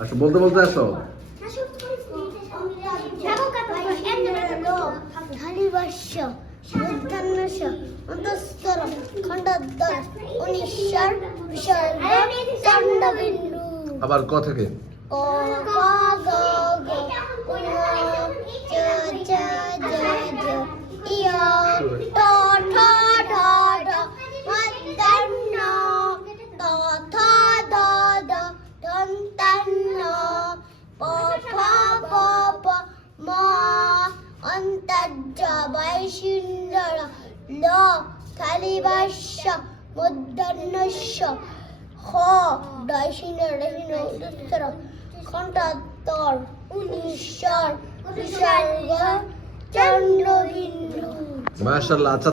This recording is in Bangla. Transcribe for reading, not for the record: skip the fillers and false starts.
আচ্ছা বলতে বলতে আসো। ধালিবাস্য মধ্যাহ্নস্য অন্তঃস্তর খণ্ডাদ্বর অনিশ্বর বিসর্গ চণ্ডবিন্দু। আবার ক থেকে ক খ গ ঘ ঙ চ ছ জ ঝ ইয় ট ঠ ঢ ঢ মধ্যাহ্ন ত থ দ দ দন্তান্ন প ফ ব প ম অন্তর্য বৈশিন্দ্র ল থালিবাস্য মধ্যাহ্নস্য খ দৈশিন্দ্র খণ্ডাদ্বর অনিশ্বর বিসর্গ চন্দ্রবিন্দু। মাশাআল্লাহ। আচ্ছা